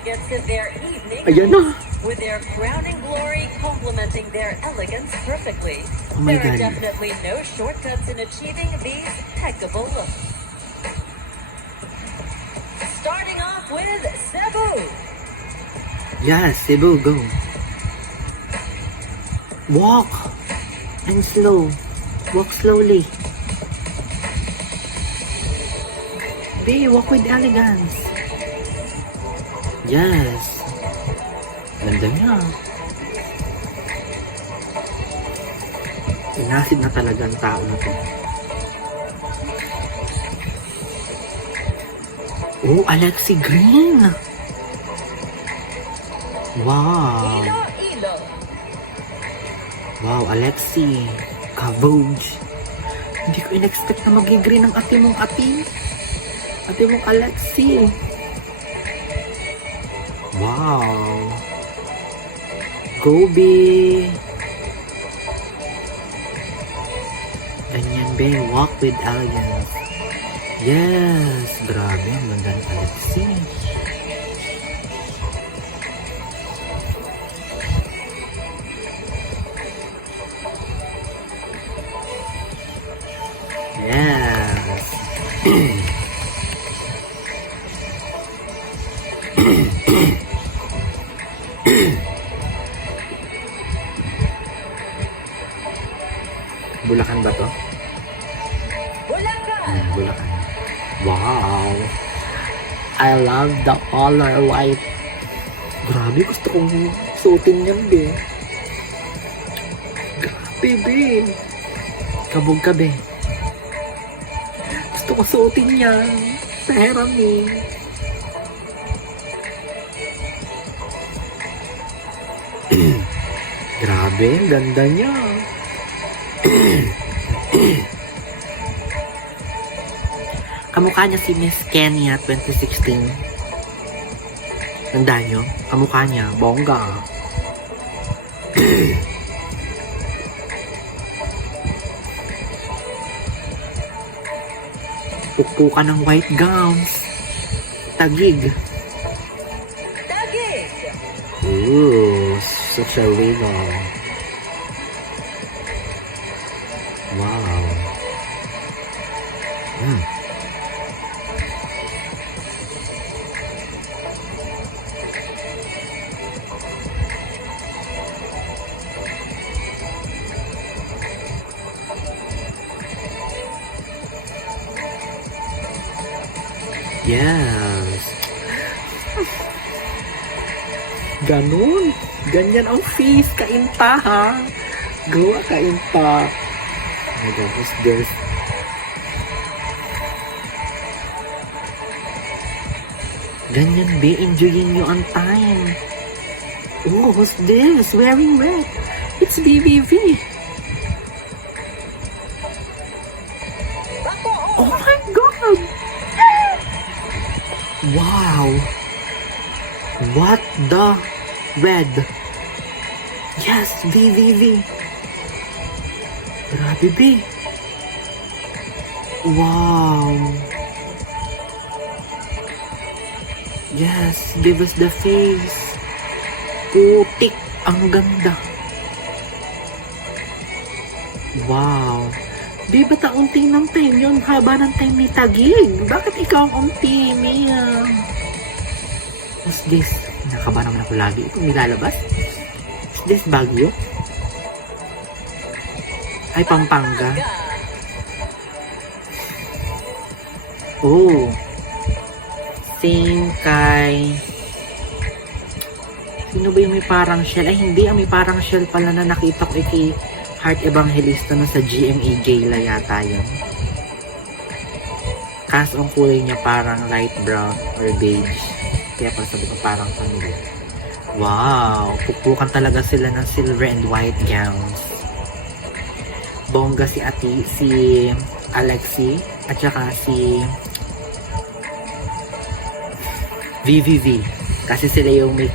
elegance in their evening Ayan na. with their crowning glory complementing their elegance perfectly. Oh my There are God. definitely no shortcuts in achieving these impeccable looks. Starting off with Cebu. Yes, Cebu, go. Walk. And slow. Walk slowly. Be, walk with elegance. Yes. Ganda niya. Inasid na talaga ang tao na to. Oh, Alexi Green. Wow. Iloilo. Wow, Alexi. Kaboj. Hindi ko in-expect na mag-green ang ate mong ate. Ate mong Alexi. Wow. Gobi. Ganyan, be. Walk with elegance. Yes. Grabe. Ang ganda ni Alexi. Yes. Bulacan ba to? Bulacan. Bulacan. Wow. I love the color white. Grabe, gusto kong suotin yan, be. Grabe, be. Kabog ka, be. Gusto ko suotin yan. Sa Heram, eh. Grabe, ang ganda niya. Kamukha niya si Miss Kenya 2016. Tandaan nyo? Kamukha niya, bongga. Pukpukan ng white gowns. Tagig. Taguig. Ooh, such a regal. Wow. Yes. Ganun. Ganyan ang face. Kainta, ha? Gawa kainta. Oh my God, what's this? Ganyan, be. Enjoying nyo ang time. Oh, what's this? Wearing red. It's BBV. Oh my God. Wow. What the red? Yes, VVV. Grabe, be. Wow. Yes, give us the face. Putik. Ang ganda. Wow. Di ba taunti ng time yun? Haba ng time ni Tagig. Bakit ikaw ang unti, Mia? What's this? Nakaba naman ako lagi. Itong nilalabas? Is this Baguio? Ay, Pampanga. Oh. Same kay... Sino ba yung may parang shell? Ay, hindi. Ang may parang shell pala na nakita ko kay Heart Evangelista na sa GMA Gala yata yun. Kaso ang kulay niya parang light brown or beige. Kaya pala sabi ko parang familiar. Wow! Pukpukan talaga sila ng silver and white gowns. Bongga si Alexi at saka si VVV. Kasi sila yung may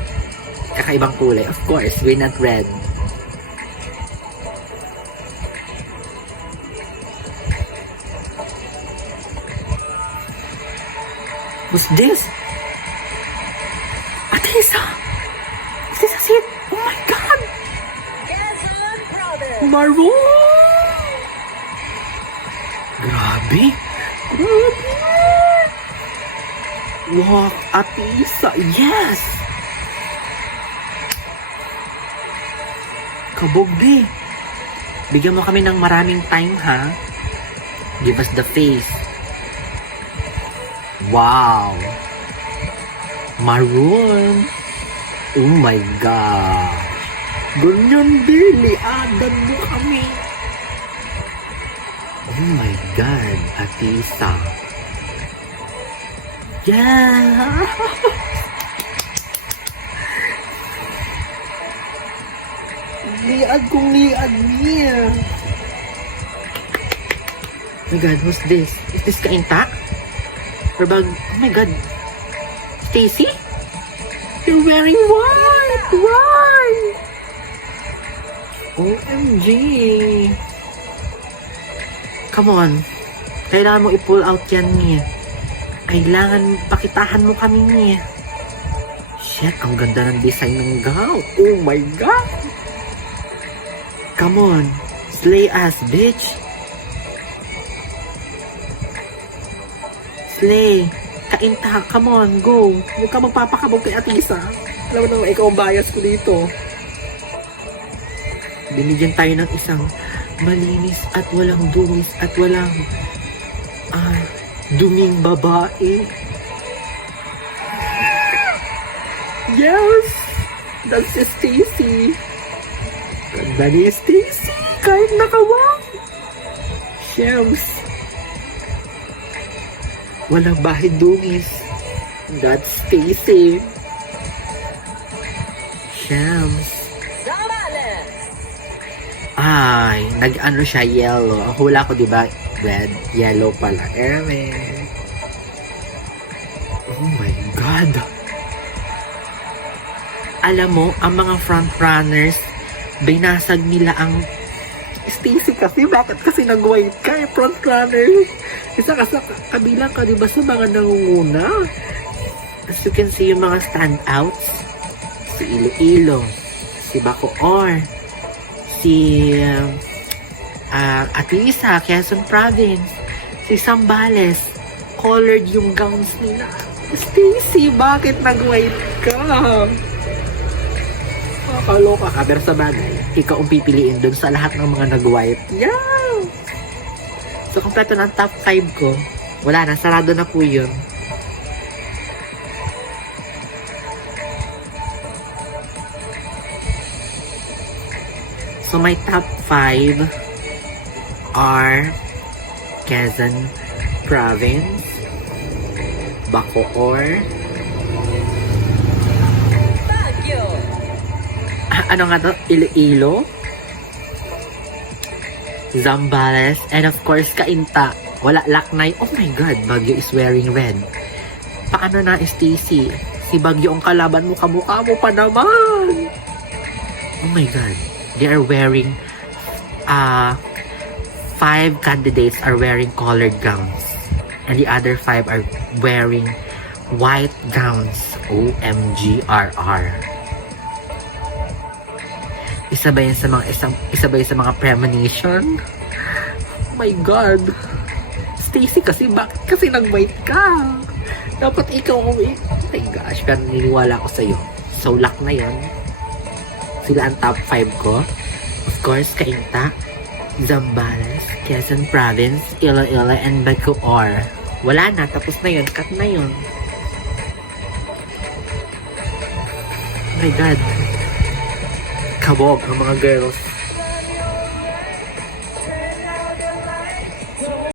kakaibang kulay. Of course, we're not red. What's this? At Isa! Isa sit! Oh my God! Quezon Province. Maroon! Grabe! Grabe! Wow, Ate Isa! Yes! Kabog, be. Bigyan mo kami ng maraming time, ha? Give us the face. Wow! Maroon! Oh my God! Ganyan, Billy! Adan mo kami! Oh my God, Ate Isa! Yeah! Liad kong liad niya! Oh my God, who's this? Is this Kainta? Or bag... Oh my God! Stacy? You're wearing white! White! OMG! Come on. Kailangan mo i-pull out yan niya. Kailangan pakitahan mo kami niya. Shit, ang ganda ng design ng gown. Oh my God! Come on. Slay us, bitch. Slay. Kainta, come on, go. Huwag ka magpapakabog kay Ate Isa. Alam mo naman, ikaw ang bias ko dito. Binigyan tayo ng isang malinis at walang dungis at walang duming babae. Yes! That's si Stacy. Ganda ni Stacy. Kahit nakawang. Shems. Walang bahid dungis. That's Stacy. Shems. Zambales. Ay, nag-ano siya, yellow. Ang hula ko, di ba? Red, yellow pala. Amen. Oh my God. Alam mo, ang mga front runners, binasag nila ang Stacy kasi. Bakit kasi nag-white ka eh, front runner? Isa ka sa kabilang ka, di ba, sa mga nangunguna? As you can see, yung mga standouts. Si Iloilo, si Bacoor, si Ate Isa, Quezon Province, si Zambales, colored yung gowns nila. Stacy, bakit nag-white ka? Kakaloka ka, pero sa bagay, ikaw ang pipiliin dun sa lahat ng mga nag-white. Yeah! So, kompleto ng top 5 ko. Wala na, sarado na po yun. So, my top 5 are Quezon Province, Bacoor, Baguio. ano nga to? Iloilo, Zambales, and of course, Kainta. Wala, Laknay. Oh my God, Baguio is wearing red. Paano na, Stacy? Si Baguio ang kalaban mo, kamukha mo pa naman. Oh my God. They are wearing, 5 candidates are wearing colored gowns. And the other 5 are wearing white gowns. OMGRR. Isa ba yan sa mga premonition? Oh my God. Stacy kasi, bakit kasi nag-white ka? Dapat ikaw, oh my gosh, pero niniwala ko sa'yo. So, luck na yan. Sila ang top 5 ko. Of course, Kainta, Zambales, Quezon Province, Iloilo, and Bacoor. Wala na, tapos na yun. Cut na yun. Oh my God. Kabog ang mga girls.